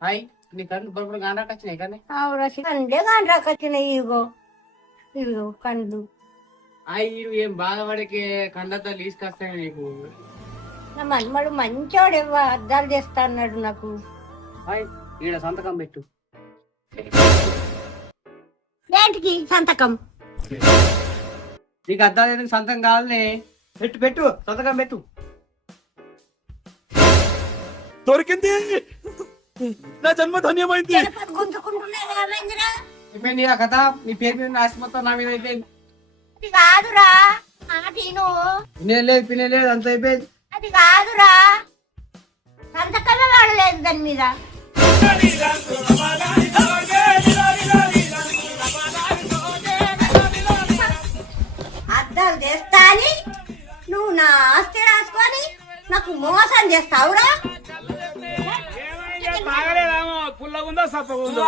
Hi నీ కళ్ళు బొబ్బలు గాండ్రాకి వచ్చినాయి కానీ కండే గాండ్రాకొచ్చినాయి. ఇగో ఇగో కండ్లు. హాయ్ ఏం బాధపడికే కండతో తీసుకొస్తాయి నీకు. నా మన్మడు మంచోడు అద్దాలు చేస్తా అన్నాడు నాకు. హాయ్ ఈడ సంతకం పెట్టు. ఏంటికి సంతకం? నీకు అద్దాలు ఎందుకు సంతకం కావాలని పెట్టు పెట్టు సంతకం పెట్టు. దొరికింది, నా జన్మ ధన్యమైంది. గుంజుకుంటున్నారా? అయిపోయింది ఆ కథ. నీ పేరు మీద ఆస్తి మొత్తం నా మీద అయిపోయింది. అది కాదురా ఆటీను, పినేలేదు పినేలేదు అంత అయిపోయింది. అది కాదురా సంతకమే వాడలేదు దాని మీద. అద్దాలు చేస్తా అని నువ్వు నా ఆస్తి రాసుకొని నాకు మోసం చేస్తావురా? పుల్లగుందా సప్పగుందా